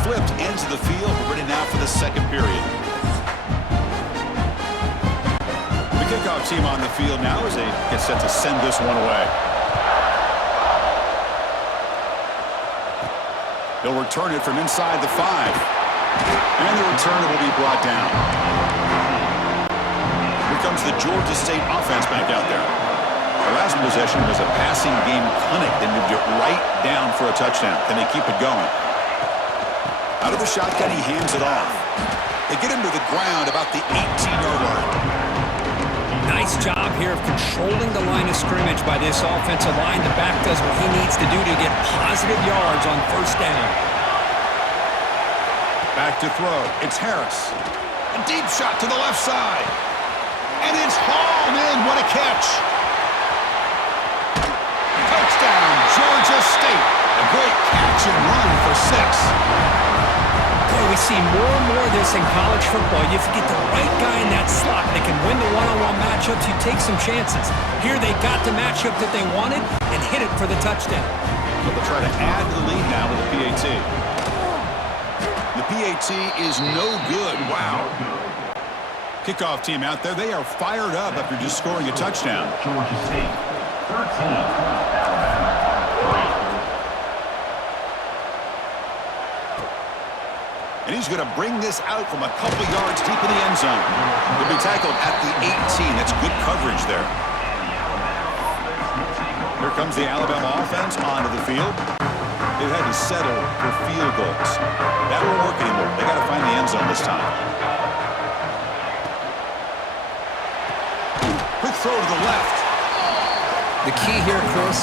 flipped ends of the field. We're ready now for the second period. The kickoff team on the field now as they get set to send this one away. They'll return it from inside the 5. And the return will be brought down. Here comes the Georgia State offense back out there. The last possession was a passing game clinic. They moved it right down for a touchdown. Can they keep it going? Out of the shotgun, he hands it off. They get him to the ground about the 18-yard line. Nice job here of controlling the line of scrimmage by this offensive line. The back does what he needs to do to get positive yards on first down. Back to throw. It's Harris. A deep shot to the left side. And it's hauled in. What a catch. Touchdown, Georgia State. A great catch and run for 6. We see more and more of this in college football. If you get the right guy in that slot, they can win the one-on-one matchups. You take some chances. Here they got the matchup that they wanted and hit it for the touchdown. So they'll try to add to the lead now with the PAT. The PAT is no good. Wow. Kickoff team out there. They are fired up after just scoring a touchdown. Georgia State, 13, Alabama, 3. And he's going to bring this out from a couple yards deep in the end zone. He'll be tackled at the 18. That's good coverage there. Here comes the Alabama offense onto the field. They've had to settle for field goals. That won't work anymore. They got to find the end zone this time. Quick throw to the left. The key here, Chris,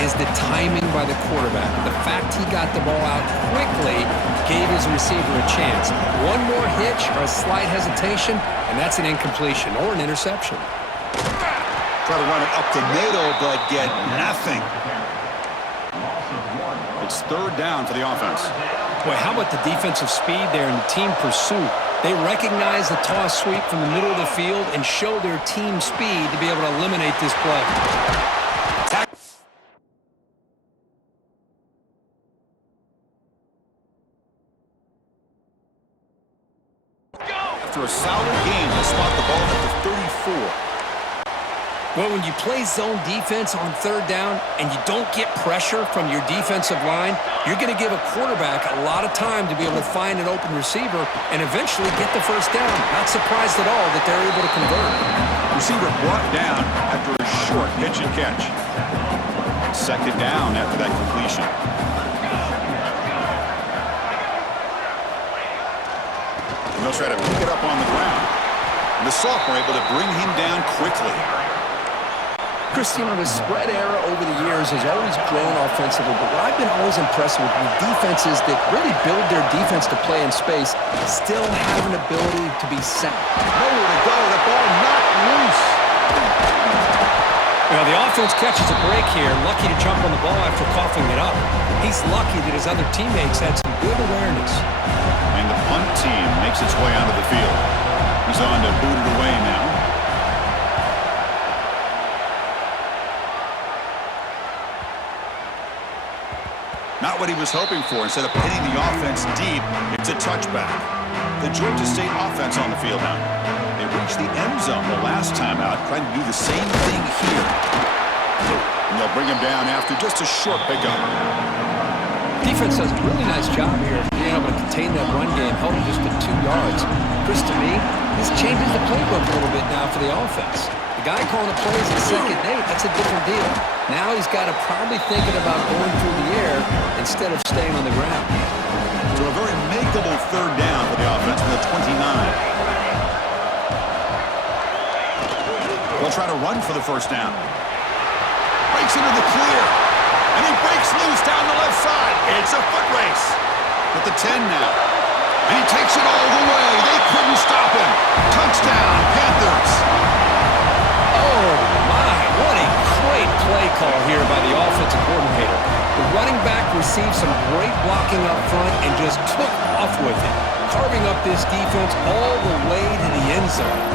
is the timing by the quarterback. The fact he got the ball out quickly gave his receiver a chance. One more hitch or a slight hesitation, and that's an incompletion or an interception. Try to run it up the middle, but get nothing. It's third down for the offense. Boy, how about the defensive speed there and the team pursuit? They recognize the toss sweep from the middle of the field and show their team speed to be able to eliminate this play. After a solid game, they spot the ball at the 34. Well, when you play zone defense on third down and you don't get pressure from your defensive line, you're going to give a quarterback a lot of time to be able to find an open receiver and eventually get the first down. Not surprised at all that they're able to convert. Receiver brought down after a short pitch and catch. Second down after that completion. And they'll try to pick it up on the ground. And the sophomore able to bring him down quickly. Christine, the spread era over the years has always grown offensively, but what I've been always impressed with defenses that really build their defense to play in space still have an ability to be set. Nowhere to go, the ball knocked loose. Well, the offense catches a break here, lucky to jump on the ball after coughing it up. He's lucky that his other teammates had some good awareness. And the punt team makes its way onto the field. He's on to boot it away now. Not what he was hoping for. Instead of pinning the offense deep, it's a touchback. The Georgia State offense on the field now. They reached the end zone the last time out, trying to do the same thing here. And they'll bring him down after just a short pickup. Defense does a really nice job here of being able to contain that run game, held just to 2 yards. Chris, to me, this changes the playbook a little bit now for the offense. The guy calling the plays at second and 8, that's a different deal. Now he's got to probably thinking about going through the air instead of staying on the ground. So a very makeable third down for the offense with a 29. They'll try to run for the first down. Breaks into the clear. And he breaks loose down the left side. It's a foot race. With the 10 now. And he takes it all the way. They couldn't stop him. Touchdown, Panthers. Oh, my. What a great play call here by the offensive coordinator. The running back received some great blocking up front and just took off with it, carving up this defense all the way to the end zone.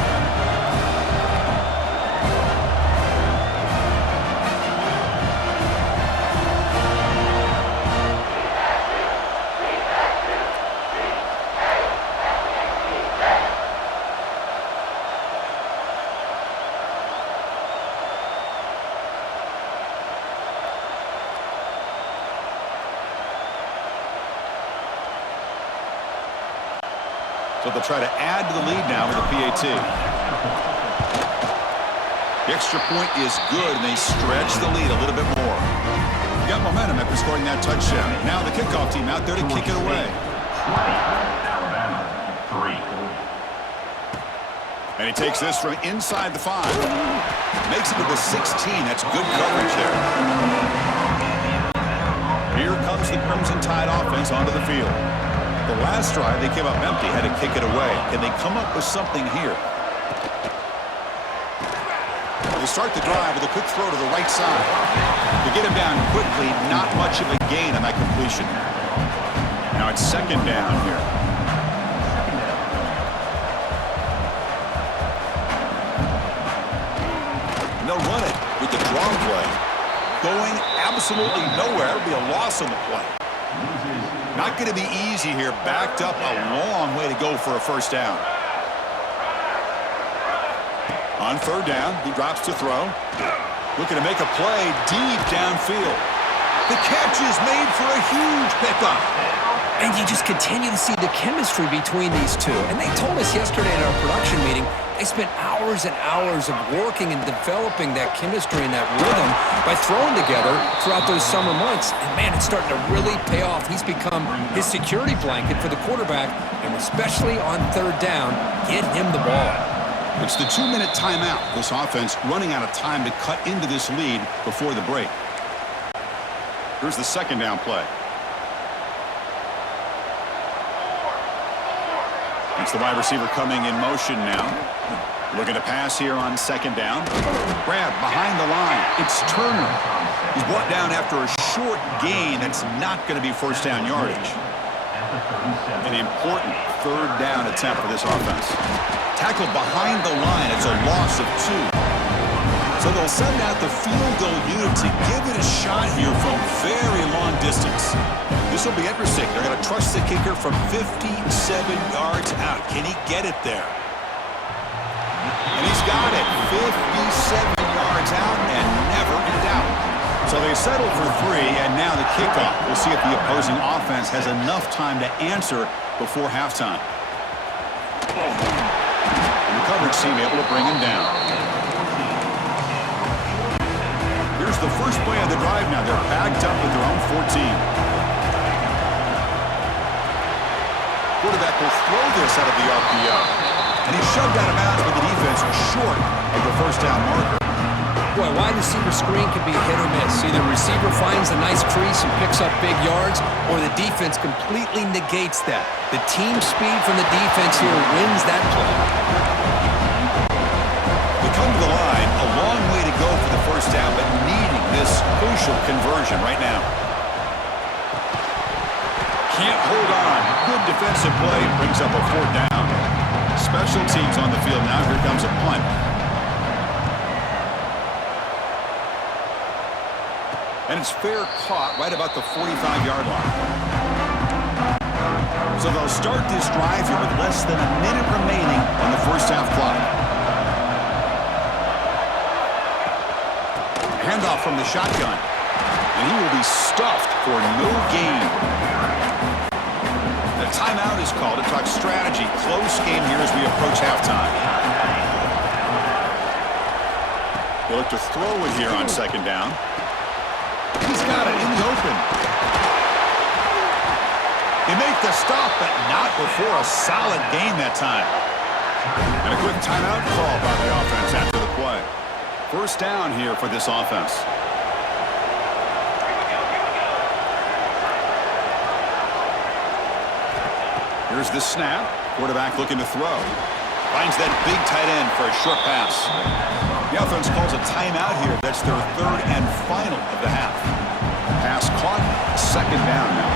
So they'll try to add to the lead now with a PAT. The extra point is good, and they stretch the lead a little bit more. They got momentum after scoring that touchdown. Now the kickoff team out there to kick it away. 20, Alabama, 3. And he takes this from inside the 5. Makes it to the 16. That's good coverage there. Here comes the Crimson Tide offense onto the field. The last drive, they came up empty, had to kick it away. Can they come up with something here? They start the drive with a quick throw to the right side. To get him down quickly, not much of a gain on that completion. Now it's second down here. And they'll run it with the draw play. Going absolutely nowhere. It'll be a loss on the play. Not going to be easy here. Backed up a long way to go for a first down. On third down, he drops to throw. Looking to make a play deep downfield. The catch is made for a huge pickup. And you just continue to see the chemistry between these two. And they told us yesterday in our production meeting, they spent hours and hours of working and developing that chemistry and that rhythm by throwing together throughout those summer months. And, man, it's starting to really pay off. He's become his security blanket for the quarterback, and especially on third down, get him the ball. It's the 2-minute timeout. This offense running out of time to cut into this lead before the break. Here's the second down play. It's the wide receiver coming in motion now. Looking to pass here on second down. Grab behind the line. It's Turner. He's brought down after a short gain that's not going to be first down yardage. An important third down attempt for this offense. Tackled behind the line. It's a loss of 2. So they'll send out the field goal unit to give it a shot here from very long distance. This will be interesting. They're going to trust the kicker from 57 yards out. Can he get it there? And he's got it. 57 yards out and never in doubt. So they settle for 3, and now the kickoff. We'll see if the opposing offense has enough time to answer before halftime. And the coverage team able to bring him down. Here's the first play of the drive now. They're backed up at their own 14. Quarterback will throw this out of the RPO. And he's shoved out of bounds with the defense short of the first down marker. Boy, wide receiver screen can be hit or miss. Either receiver finds a nice crease and picks up big yards, or the defense completely negates that. The team speed from the defense here wins that play. They come to the line, a long way to go for the first down, but needing this crucial conversion right now. Can't hold on. Good defensive play brings up a fourth down. Special teams on the field now. Here comes a punt. And it's fair caught right about the 45-yard line. So they'll start this drive here with less than a minute remaining on the first half clock. Handoff from the shotgun. And he will be stuffed for no gain. The timeout is called to talk strategy. Close game here as we approach halftime. They look to throw it here on second down. He's got it in the open. They make the stop, but not before a solid gain that time. And a quick timeout call by the offense after the play. First down here for this offense. Here's the snap. Quarterback looking to throw. Finds that big tight end for a short pass. The offense calls a timeout here. That's their third and final of the half. Pass caught. Second down now.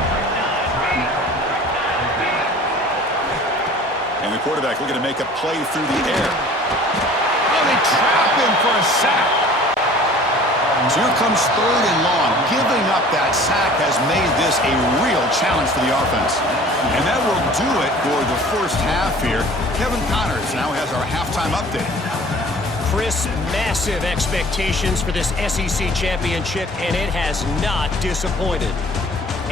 And the quarterback looking to make a play through the air. Oh, they trap him for a sack. So here comes third and long. Giving up that sack has made this a real challenge for the offense. And that will do it for the first half here. Kevin Connors now has our halftime update. Chris, massive expectations for this SEC championship, and it has not disappointed.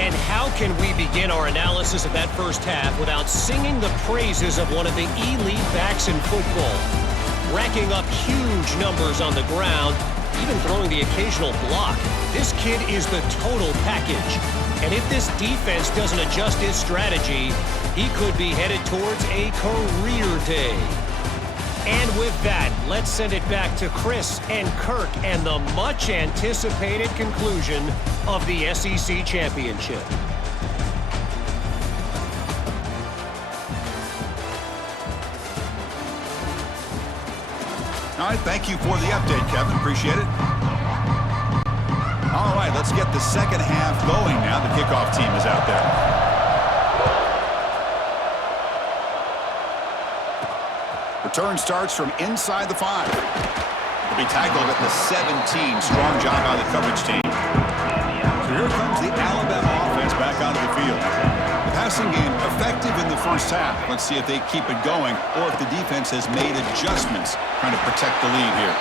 And how can we begin our analysis of that first half without singing the praises of one of the elite backs in football? Racking up huge numbers on the ground, even throwing the occasional block. This kid is the total package. And if this defense doesn't adjust its strategy, he could be headed towards a career day. And with that, let's send it back to Chris and Kirk and the much-anticipated conclusion of the SEC Championship. All right, thank you for the update, Kevin. Appreciate it. All right, let's get the second half going now. The kickoff team is out there. Return starts from inside the 5. Will be tackled at the 17. Strong job by the coverage team. So here comes the Alabama offense back onto the field. The passing game effective in the first half. Let's see if they keep it going or if the defense has made adjustments trying to protect the lead here.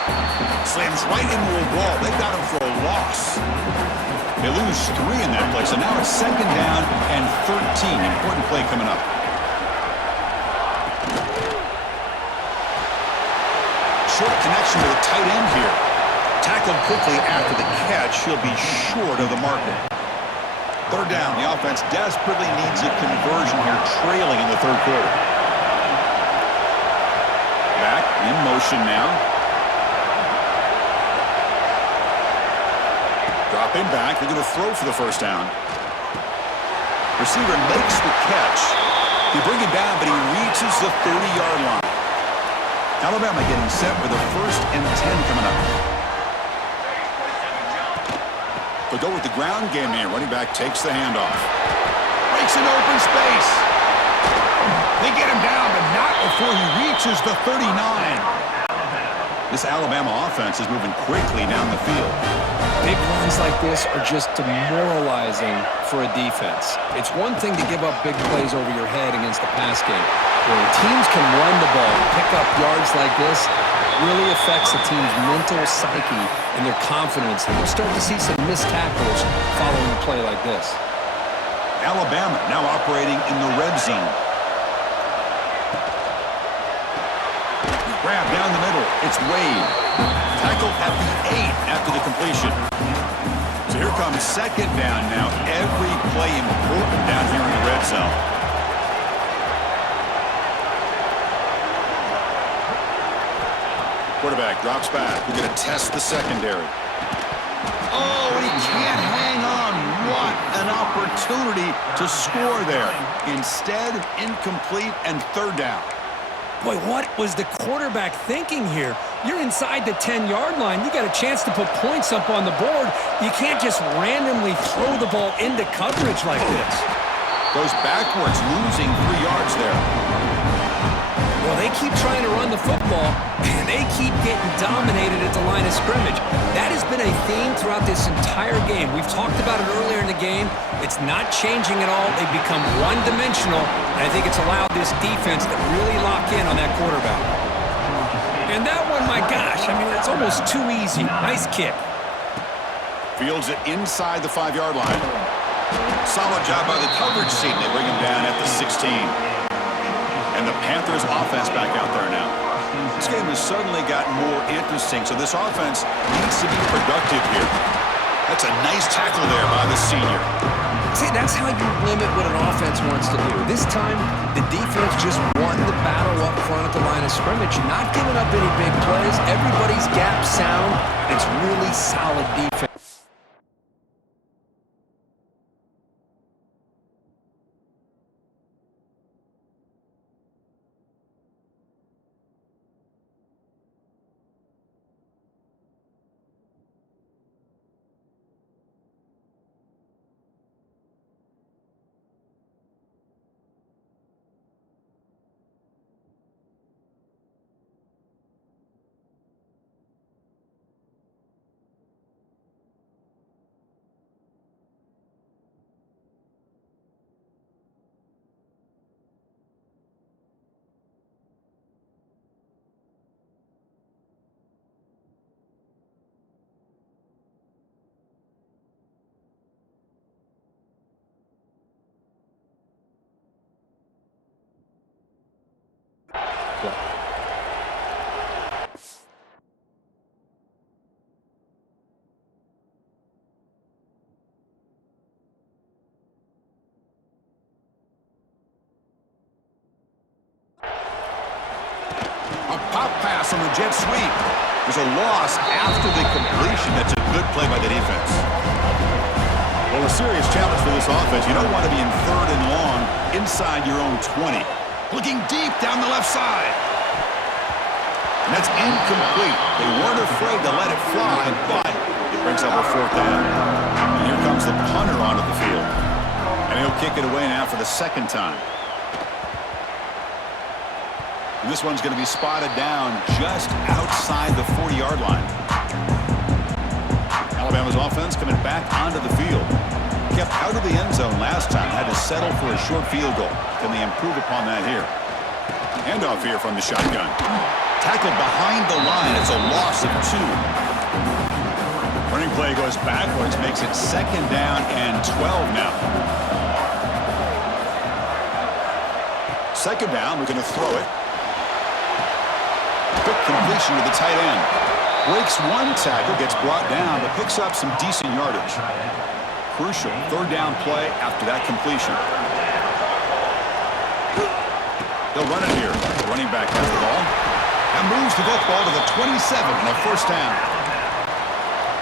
Slams right into a wall. They've got him for a loss. They lose 3 in that play, so now it's second down and 13. Important play coming up. Short connection to the tight end here. Tackled quickly after the catch. He'll be short of the marker. Third down. The offense desperately needs a conversion here, trailing in the third quarter. Back in motion now. Dropping back. They're going to throw for the first down. Receiver makes the catch. They bring him down, but he reaches the 30-yard line. Alabama getting set with a 1st and 10 coming up. They'll go with the ground game here. Running back takes the handoff. Breaks an open space. They get him down, but not before he reaches the 39. This Alabama offense is moving quickly down the field. Big runs like this are just demoralizing for a defense. It's one thing to give up big plays over your head against the pass game. When teams can run the ball and pick up yards like this, it really affects the team's mental psyche and their confidence. And we'll start to see some missed tackles following a play like this. Alabama now operating in the red zone. Grab down the middle. It's Wade. Tackled at the 8 after the completion. So here comes second down now. Every play important down here in the red zone. Quarterback drops back. We're going to test the secondary. Oh, and he can't hang on. What an opportunity to score there. Instead, incomplete and third down. Boy, what was the quarterback thinking here? You're inside the 10-yard line. You got a chance to put points up on the board. You can't just randomly throw the ball into coverage like this. Goes backwards, losing 3 yards there. Well, they keep trying to run the football, and they keep getting dominated at the line of scrimmage. That has been a theme throughout this entire game. We've talked about it earlier in the game. It's not changing at all. They've become one-dimensional, and I think it's allowed this defense to really lock in on that quarterback. And that one, my gosh, I mean, it's almost too easy. Nice kick. Fields it inside the 5-yard line. Solid job by the coverage team. They bring him down at the 16. And the Panthers offense back out there now. This game has suddenly gotten more interesting, so this offense needs to be productive here. That's a nice tackle there by the senior. See, that's how you limit what an offense wants to do. This time, the defense just won the battle up front at the line of scrimmage. Not giving up any big plays. Everybody's gap sound. It's really solid defense. from the jet sweep. There's a loss after the completion. That's a good play by the defense. Well, a serious challenge for this offense. You don't want to be in 3rd and long inside your own 20. Looking deep down the left side. And that's incomplete. They weren't afraid to let it fly, but it brings up a 4th down. And here comes the punter onto the field. And he'll kick it away now for the 2nd time. And this one's going to be spotted down just outside the 40-yard line. Alabama's offense coming back onto the field. Kept out of the end zone last time. Had to settle for a short field goal. Can they improve upon that here? Handoff here from the shotgun. Tackled behind the line. It's a loss of 2. Running play goes backwards. Makes it 2nd down and 12 now. 2nd down. We're going to throw it. Quick completion to the tight end. Breaks one tackle, gets brought down, but picks up some decent yardage. Crucial 3rd down play after that completion. They'll run it here. The running back has the ball and moves the football to the 27 and a 1st down.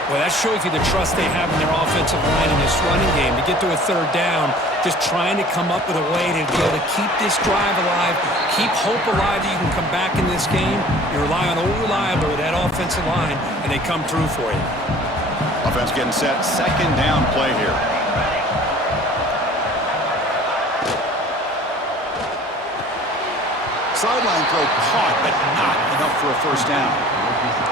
Well, that shows you the trust they have in their offensive line in this running game. To get to a 3rd down, just trying to come up with a way to be able to keep this drive alive, keep hope alive that you can come back in this game. You rely on Old Reliable with that offensive line, and they come through for you. Offense getting set. 2nd down play here. Sideline throw caught, but not enough for a 1st down.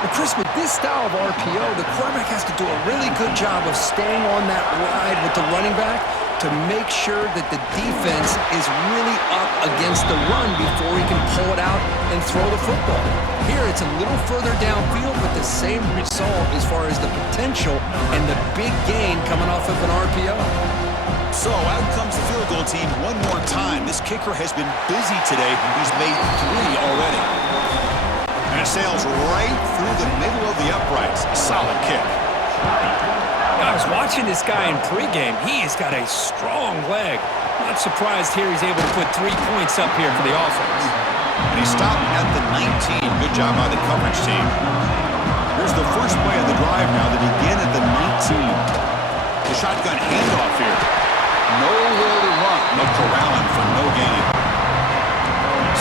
Well, Chris, with this style of RPO, the quarterback has to do a really good job of staying on that ride with the running back to make sure that the defense is really up against the run before he can pull it out and throw the football. Here, it's a little further downfield, but the same result as far as the potential and the big gain coming off of an RPO. So out comes the field goal team one more time. This kicker has been busy today. He's made 3 already. And it sails right through the middle of the uprights. Solid kick. I was watching this guy in pregame. He has got a strong leg. Not surprised here he's able to put 3 points up here for the offense. And he stopped at the 19. Good job by the coverage team. Here's the first play of the drive now. They begin at the 19. The shotgun handoff here. Nowhere to run. They'll corral him for no gain.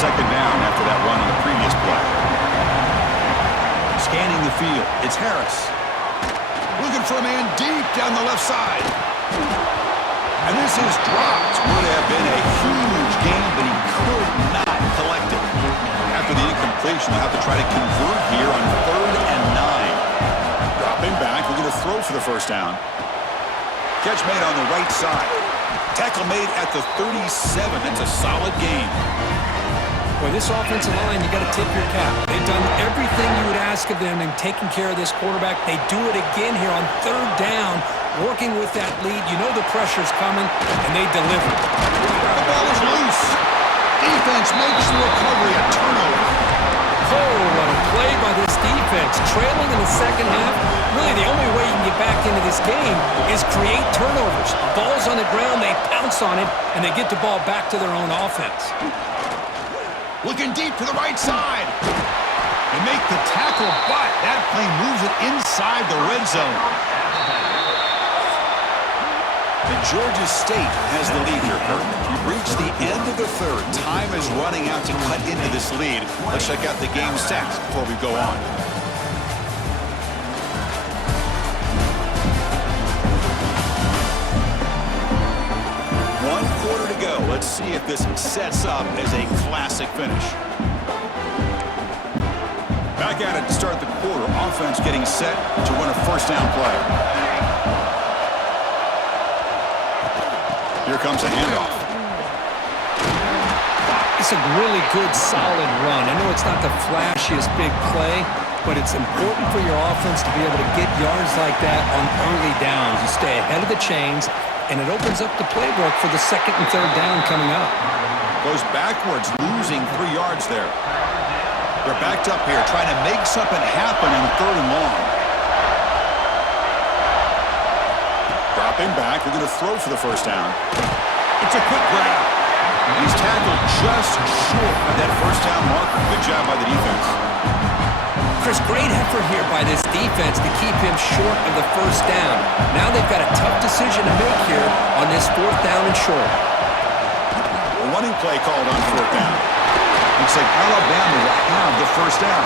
2nd down after that run on the previous play. Scanning the field. It's Harris. Looking for a man deep down the left side. And this is dropped. Would have been a huge gain, but he could not collect it. After the incompletion, they'll have to try to convert here on 3rd and 9. Dropping back. We're going to throw for the 1st down. Catch made on the right side. Tackle made at the 37. That's a solid gain. Boy, this offensive line, you got to tip your cap. They've done everything you would ask of them in taking care of this quarterback. They do it again here on 3rd down, working with that lead. You know the pressure's coming, and they deliver. The ball is loose. Defense makes the recovery a turnover. Oh, what a play by this defense. Trailing in the 2nd half, really the only way you can get back into this game is create turnovers. Ball's on the ground, they pounce on it, and they get the ball back to their own offense. Looking deep to the right side. They make the tackle, but that play moves it inside the red zone. And Georgia State has the lead here, Kurt. We've reached the end of the 3rd. Time is running out to cut into this lead. Let's check out the game stats before we go on. One quarter to go. Let's see if this sets up as a classic finish. Back at it to start the quarter. Offense getting set to win a 1st down play. Here comes a handoff. It's a really good, solid run. I know it's not the flashiest big play, but it's important for your offense to be able to get yards like that on early downs. You stay ahead of the chains, and it opens up the playbook for the 2nd and 3rd down coming up. Goes backwards, losing 3 yards there. They're backed up here, trying to make something happen in 3rd and long. Dropping back, we're going to throw for the 1st down. It's a quick grab. And he's tackled just short of that 1st down marker. Good job by the defense. Chris, great effort here by this defense to keep him short of the first down. Now they've got a tough decision to make here on this 4th down and short. A running play called on 4th down. Looks like Alabama will have the first down.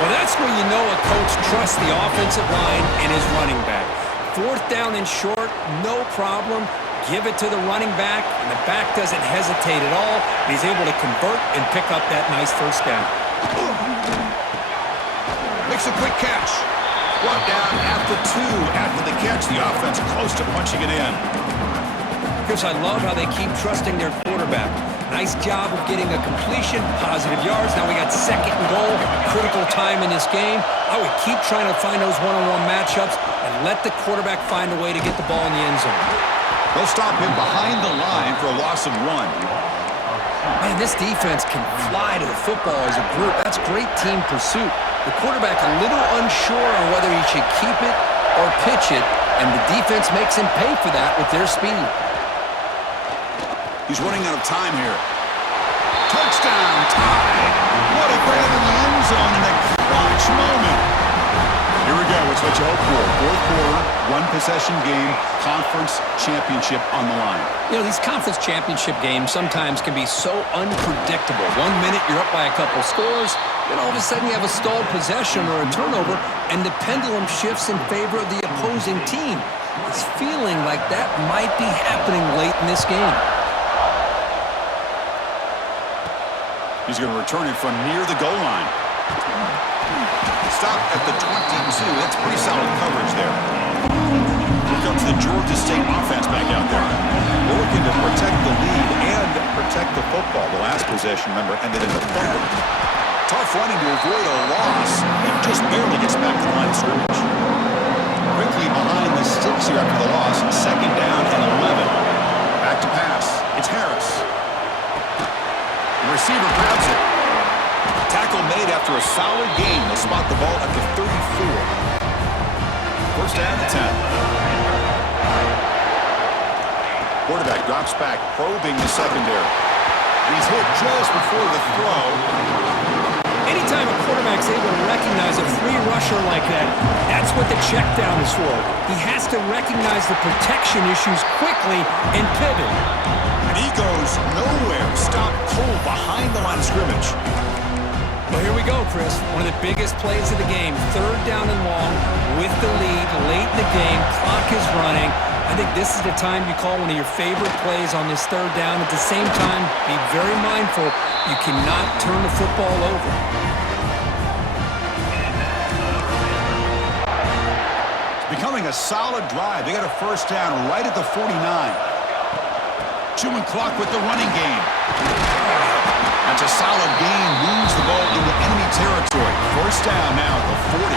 Well, that's where you know a coach trusts the offensive line and his running back. 4th down and short, no problem. Give it to the running back, and the back doesn't hesitate at all. He's able to convert and pick up that nice first down. Makes a quick catch. Brought down at the 2 after the catch. The offense close to punching it in. Chris, I love how they keep trusting their quarterback. Nice job of getting a completion, positive yards. Now we got 2nd and goal, critical time in this game. I would keep trying to find those one-on-one matchups and let the quarterback find a way to get the ball in the end zone. They'll stop him behind the line for a loss of 1. Man, this defense can fly to the football as a group. That's great team pursuit. The quarterback a little unsure on whether he should keep it or pitch it, and the defense makes him pay for that with their speed. He's running out of time here. Touchdown, tied. What a grab in the end zone in a clutch moment. Here we go. It's what you hope for. 4th quarter, 1-possession game, conference championship on the line. You know, these conference championship games sometimes can be so unpredictable. 1 minute you're up by a couple scores, then all of a sudden you have a stalled possession or a turnover, and the pendulum shifts in favor of the opposing team. It's feeling like that might be happening late in this game. He's going to return it from near the goal line. Stop at the 22. That's pretty solid coverage there. Here comes the Georgia State offense back out there. We're looking to protect the lead and protect the football. The last possession, remember, ended in a fumble. Tough running to avoid a loss, and just barely gets back to the line of scrimmage. Quickly behind the sticks here after the loss. 2nd down and 11. Back to pass. It's Harris. The receiver grabs it. Tackle made after a solid gain. They'll spot the ball at the 34. 1st down and 10. Quarterback drops back, probing the secondary. He's hit just before the throw. Anytime a quarterback's able to recognize a free rusher like that, that's what the check down is for. He has to recognize the protection issues quickly and pivot. And he goes nowhere. Stop cold behind the line of scrimmage. Well, here we go, Chris. One of the biggest plays of the game. 3rd down and long with the lead late in the game. Clock is running. I think this is the time you call one of your favorite plays on this 3rd down. At the same time, be very mindful. You cannot turn the football over. It's becoming a solid drive. They got a 1st down right at the 49. Chewing clock with the running game. That's a solid gain. Moves the ball into enemy territory. 1st down now at the 40.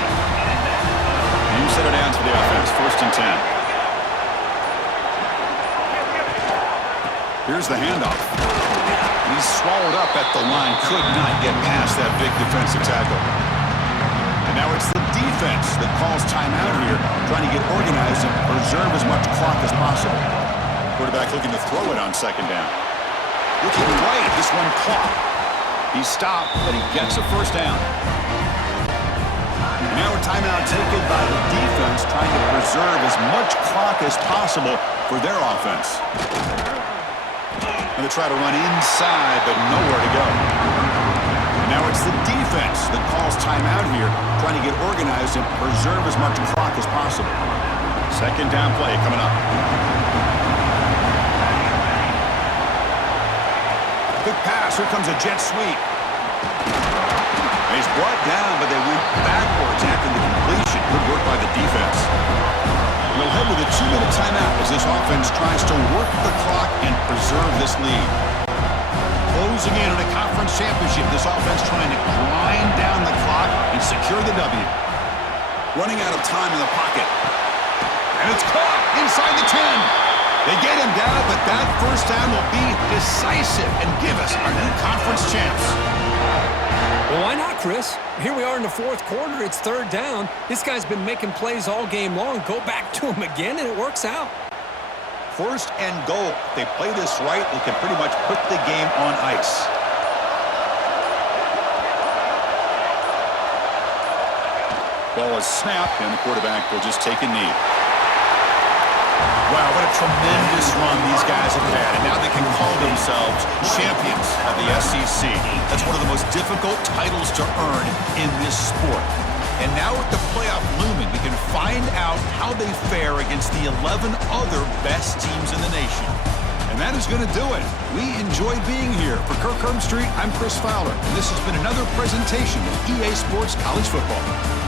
New set of downs for the offense. 1st and 10. Here's the handoff. He's swallowed up at the line. Could not get past that big defensive tackle. And now it's the defense that calls timeout here, trying to get organized and preserve as much clock as possible. Quarterback looking to throw it on 2nd down. Looking right, this one caught. He stopped, but he gets a 1st down. And now a timeout taken by the defense, trying to preserve as much clock as possible for their offense. And they try to run inside, but nowhere to go. And now it's the defense that calls timeout here, trying to get organized and preserve as much clock as possible. 2nd down play coming up. Quick pass. Here comes a jet sweep. And he's brought down, but they went backwards after the completion. Good work by the defense. We'll head with a 2-minute timeout as this offense tries to work the clock and preserve this lead. Closing in on a conference championship, this offense trying to grind down the clock and secure the W. Running out of time in the pocket. And it's caught inside the 10. They get him down, but that 1st down will be decisive and give us our new conference champs. Well, why not, Chris? Here we are in the 4th quarter. It's 3rd down. This guy's been making plays all game long. Go back to him again, and it works out. 1st and goal. If they play this right, they can pretty much put the game on ice. Ball is snapped, and the quarterback will just take a knee. Wow, what a tremendous run these guys have had, and now they can call themselves champions of the SEC. That's one of the most difficult titles to earn in this sport. And now with the playoff looming, we can find out how they fare against the 11 other best teams in the nation. And that is going to do it. We enjoyed being here. For Kirk Herbstreit, I'm Chris Fowler, and this has been another presentation of EA Sports College Football.